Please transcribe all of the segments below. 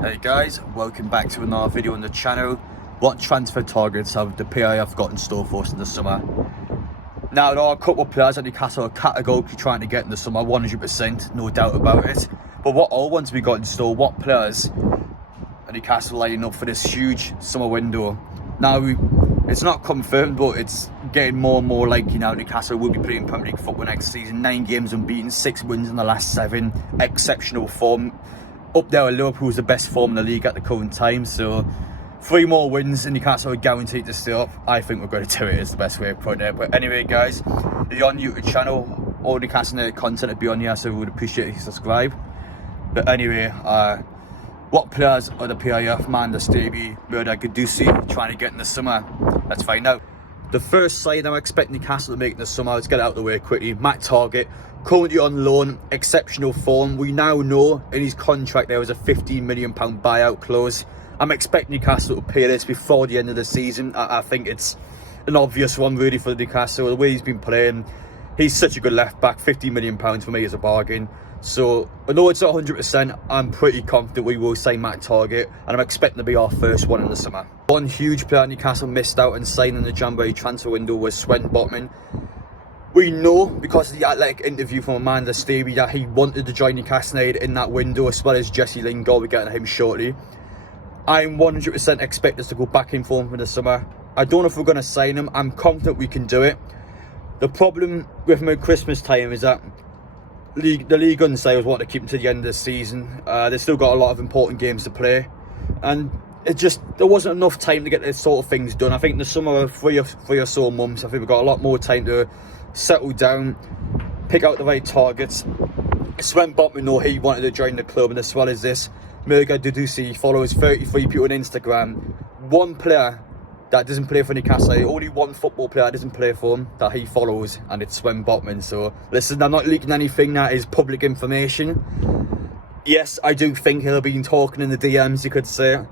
Hey guys, welcome back to another video on the channel. What transfer targets have the PIF got in store for us in the summer? Now, there are a couple of players that Newcastle are categorically trying to get in the summer, 100%, no doubt about it. But what all ones we got in store, what players are Newcastle lining up for this huge summer window? Now, it's not confirmed, but it's getting more and more likely now Newcastle will be playing Premier League football next season. 9 games unbeaten, 6 wins in the last 7, exceptional form. Up there with Liverpool's the best form in the league at the current time, so 3 more wins and Newcastle are guaranteed to stay up. I think we're going to do it, is the best way of putting it. But anyway guys, if you're new to the channel, all Newcastle United content would be on here, so we would appreciate if you subscribe. But anyway, what players are the PIF, Manda, Stevie, Murder, Gadusi trying to get in the summer? Let's find out. The first side I'm expecting Newcastle to make in the summer, let's get it out of the way quickly. Matt Targett, currently on loan, exceptional form. We now know in his contract there was a £15 million buyout clause. I'm expecting Newcastle to pay this before the end of the season. I think it's an obvious one really for Newcastle. The way he's been playing, he's such a good left back. £15 million for me is a bargain. So I know it's not 100%, I'm pretty confident we will sign Matt Targett, and I'm expecting to be our first one in the summer. One huge player Newcastle missed out on signing in the January transfer window was Sven Botman. We know because of the Athletic interview from Amanda Stevie that he wanted to join Newcastle United in that window, as well as Jesse Lingard. We're getting him shortly. I'm 100% expect us to go back in form for the summer. I don't know if we're going to sign him. I'm confident we can do it. The problem with him at Christmas time is that the league on sales want to keep him to the end of the season. They've still got a lot of important games to play, and there wasn't enough time to get this sort of things done. I think in the summer of three or so months, I think we've got a lot more time to settle down, pick out the right targets. Sven Botman, though, he wanted to join the club, and as well as this, Mirga Dudusi follows 33 people on Instagram. One player that doesn't play for Newcastle, only one football player that doesn't play for him that he follows, and it's Sven Botman. So listen, I'm not leaking anything that is public information. Yes, I do think he'll be talking in the DMs, you could say,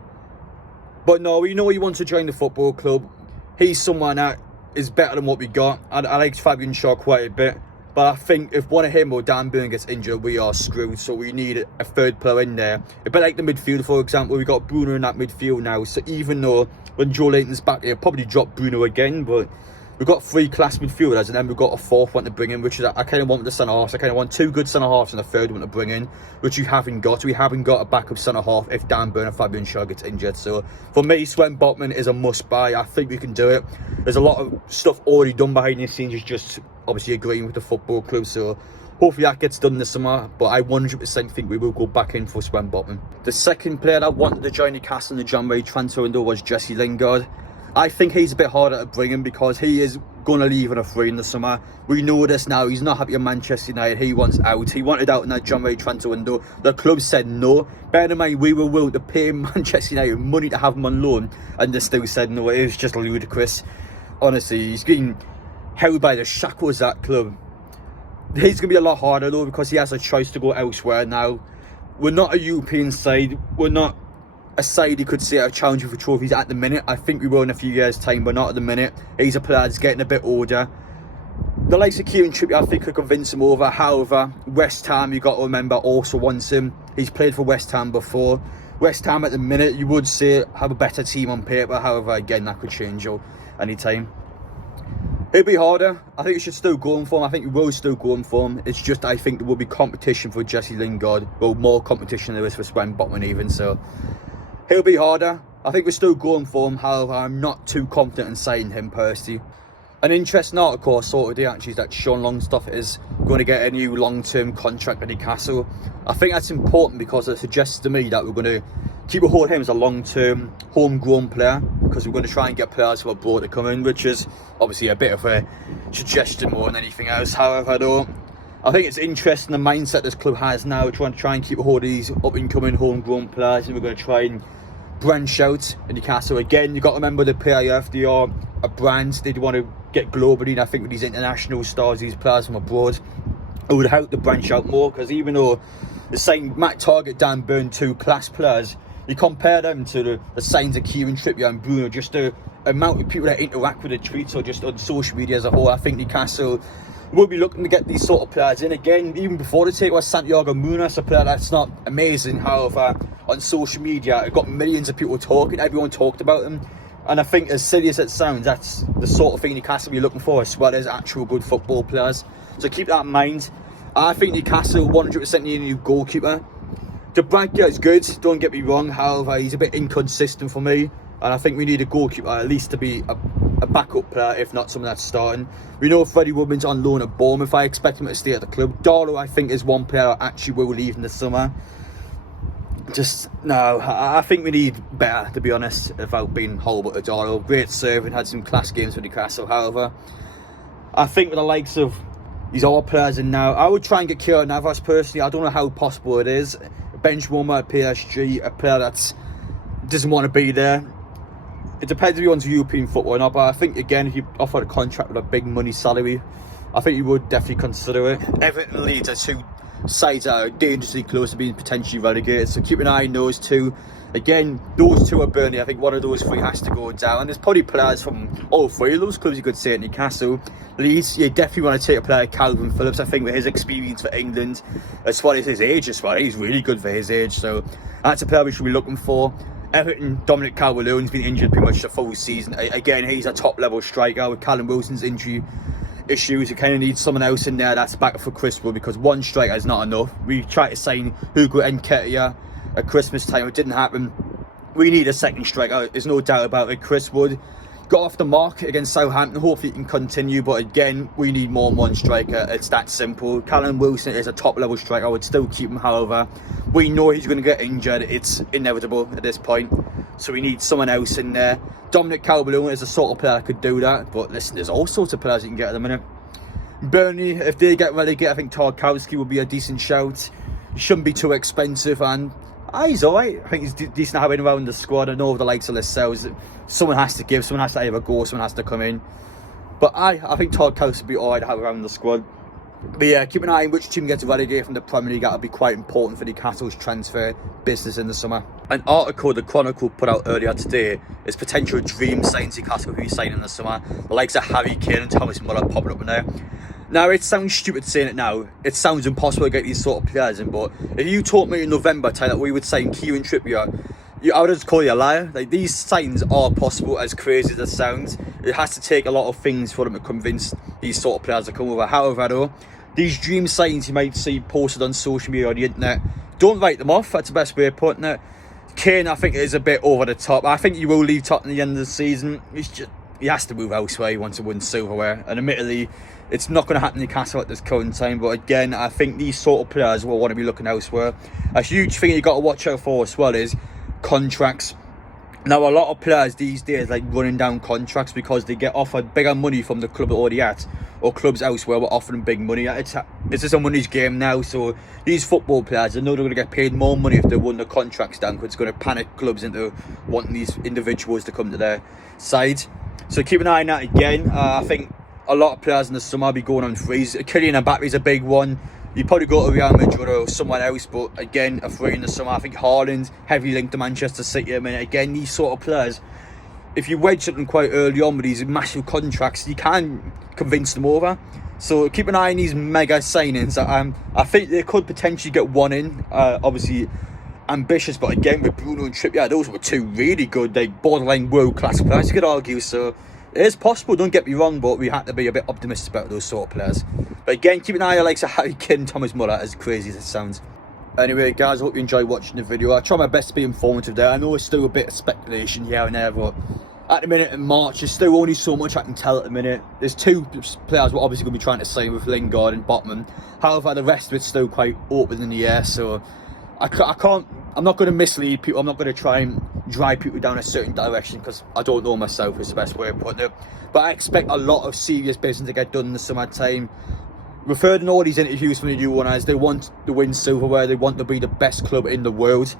but no, we know he wants to join the football club. He's someone that is better than what we got. I like Fabian Shaw quite a bit, but I think if one of him or Dan Burn gets injured, we are screwed. So we need a third player in there. A bit like the midfield, for example. We got Bruno in that midfield now. So even though when Joe Layton's back, they'll probably drop Bruno again. But we've got 3 class midfielders, and then we've got a 4th one to bring in, which is I kind of want the centre halves. I kind of want 2 good centre halves and a 3rd one to bring in, which we haven't got. We haven't got a backup centre half if Dan Burn and Fabian Shaw gets injured. So for me, Sven Botman is a must buy. I think we can do it. There's a lot of stuff already done behind the scenes. It's just obviously agreeing with the football club. So hopefully that gets done this summer. But I 100% think we will go back in for Sven Botman. The second player that wanted to join Newcastle in the January transfer window was Jesse Lingard. I think he's a bit harder to bring in because he is going to leave on a free in the summer. We know this now. He's not happy at Manchester United. He wants out. He wanted out in that January transfer window. The club said no. Bear in mind, we were willing to pay Manchester United money to have him on loan, and they still said no. It was just ludicrous. Honestly, he's getting held by the shackles, that club. He's going to be a lot harder though, because he has a choice to go elsewhere now. We're not a European side. We're not a side he could say are challenging for trophies at the minute. I think we will in a few years' time, but not at the minute. He's a player that's getting a bit older. The likes of Kieran Trippier, I think, could convince him over. However, West Ham, you've got to remember, also wants him. He's played for West Ham before. West Ham at the minute, you would say, have a better team on paper. However, again, that could change any time. It'll be harder. I think we should still go in for him. I think we will still go in for him. It's just, I think there will be competition for Jesse Lingard. Well, more competition than there is for Sven Botman even, so he'll be harder. I think we're still going for him. However, I'm not too confident in signing him personally. An interesting article I saw today actually is that Sean Longstaff is going to get a new long-term contract at Newcastle. I think that's important because it suggests to me that we're going to keep a hold of him as a long-term homegrown player, because we're going to try and get players from abroad to come in, which is obviously a bit of a suggestion more than anything else. However, though, I think it's interesting the mindset this club has now, trying to try and keep a hold of these up-and-coming homegrown players, and we're going to try and branch out in Newcastle. Again, you've got to remember the PIF, they are a brand. They want to get globally, and I think with these international stars, these players from abroad, it would help to branch out more, because even though the same Matt Targett, Dan Burn, 2 class players, you compare them to the signs of Kieran Trippier and Bruno, just the amount of people that interact with the tweets or just on social media as a whole. I think Newcastle we'll be looking to get these sort of players in again. Even before the takeover, Santiago Munoz, a player that's not amazing, however, on social media, it got millions of people talking. Everyone talked about him. And I think, as silly as it sounds, that's the sort of thing Newcastle will be looking for, as well as actual good football players. So keep that in mind. I think Newcastle 100% need a new goalkeeper. De Braga is good, don't get me wrong. However, he's a bit inconsistent for me. And I think we need a goalkeeper at least to be a backup player, if not someone that's starting. We know Freddie Woodman's on loan at Bournemouth. I expect him to stay at the club. Darlow, I think, is one player that actually will leave in the summer. No, I think we need better, to be honest, without being horrible to Darlow. Great servant, had some class games for Newcastle. However, I think with the likes of these other players in now, I would try and get Keylor Navas personally. I don't know how possible it is. A bench warmer at PSG, a player that doesn't want to be there. It depends if he wants European football or not, but I think, again, if you offered a contract with a big money salary, I think you would definitely consider it. Everton and Leeds are two sides that are dangerously close to being potentially relegated, so keep an eye on those two. Again, those two are burning. I think one of those three has to go down, and there's probably players from all three of those clubs you could say at Newcastle. Leeds, you definitely want to take a player like Calvin Phillips. I think with his experience for England, as well as his age as well, he's really good for his age, so that's a player we should be looking for. Everton, Dominic Calvert-Lewin's been injured pretty much the full season. Again, he's a top level striker. With Callum Wilson's injury issues, you kind of need someone else in there that's back for Chris Wood, because one striker is not enough. We tried to sign Hugo Nketiah at Christmas time, it didn't happen. We need a second striker, there's no doubt about it. Chris Wood got off the mark against Southampton, hopefully he can continue, but again, we need more than one striker. It's that simple. Callum Wilson is a top level striker, I would still keep him. However, we know he's going to get injured, it's inevitable at this point, so we need someone else in there. Dominic Calvert-Lewin is the sort of player that could do that, but listen, there's all sorts of players you can get at the minute. Burnley, if they get relegated, I think Tarkowski will be a decent shout. He shouldn't be too expensive, and he's alright. I think he's decent having around the squad. I know with the likes of Lascelles, someone has to give, someone has to either go, someone has to come in. But I think Tarkowski will be alright to have around the squad. But yeah, keep an eye on which team gets relegated from the Premier League. That'll be quite important for Newcastle's transfer business in the summer. An article the Chronicle put out earlier today is potential dream signings Newcastle who sign in the summer. The likes of Harry Kane and Thomas Muller popping up in there. Now, it sounds stupid saying it now. It sounds impossible to get these sort of players in, but if you told me in November time that we would sign Kieran Trippier, I would just call you a liar. Like, these signs are possible, as crazy as it sounds. It has to take a lot of things for them to convince these sort of players to come over. However, though, these dream signs you might see posted on social media or the internet, don't write them off. That's the best way of putting it. Kane, I think, is a bit over the top. I think he will leave Tottenham at the end of the season. He has to move elsewhere. He wants to win silverware, and admittedly, it's not going to happen in Newcastle at this current time. But again, I think these sort of players will want to be looking elsewhere. A huge thing you got to watch out for as well is contracts. Now, a lot of players these days like running down contracts because they get offered bigger money from the club they're already at, or clubs elsewhere were offering big money. It's just a money's game now, so these football players, they know they're going to get paid more money if they run the contracts down, because it's going to panic clubs into wanting these individuals to come to their side. So keep an eye on that again. I think a lot of players in the summer will be going on frees. Kylian Mbappe's a big one. You probably go to Real Madrid or someone else, but again, a free in the summer. I think Haaland's heavily linked to Manchester City. I mean, again, these sort of players, if you wedge something quite early on with these massive contracts, you can convince them over. So keep an eye on these mega signings. I think they could potentially get one in. Obviously, ambitious, but again, with Bruno and Trippier, those were two really good, like borderline world-class players, you could argue. So it is possible, don't get me wrong, but we had to be a bit optimistic about those sort of players. But again, keep an eye on like Harry Kane and Thomas Muller, as crazy as it sounds. Anyway, guys, I hope you enjoyed watching the video. I try my best to be informative there. I know it's still a bit of speculation here and there, but at the minute in March, there's still only so much I can tell at the minute. There's two players we're obviously going to be trying to sign with Lingard and Botman. However, the rest of it's still quite open in the air, so I'm not going to mislead people. I'm not going to try and drive people down a certain direction, because I don't know myself is the best way of putting it. But I expect a lot of serious business to get done in the summertime. We've heard in all these interviews from the new owners, they want to win silverware, they want to be the best club in the world.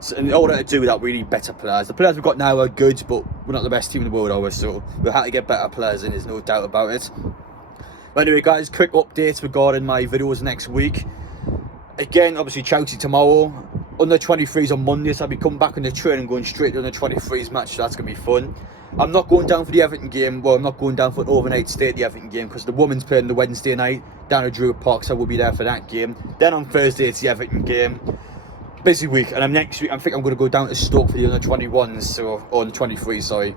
So in order to do that, we need better players. The players we've got now are good, but we're not the best team in the world, are we? So we'll have to get better players in, there's no doubt about it. But anyway, guys, quick updates regarding my videos next week. Again, obviously Chelsea tomorrow. under 23s on Monday, so I'll be coming back on the train and going straight to the under 23s match, so that's going to be fun. I'm not going down for the Everton game. Well, I'm not going down for an overnight stay at the Everton game because the women's playing the Wednesday night down at Druid Park, so I will be there for that game. Then on Thursday it's the Everton game. Busy week, and next week I think I'm going to go down to Stoke for the under 21s, so or under 23s, sorry.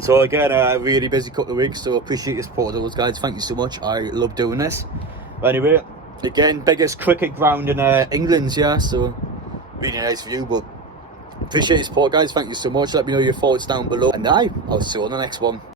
So again, a really busy couple of weeks, so appreciate your support of those guys. Thank you so much. I love doing this. But anyway, again, biggest cricket ground in England, yeah, so really nice view, but appreciate your support, guys. Thank you so much. Let me know your thoughts down below, and I'll see you on the next one.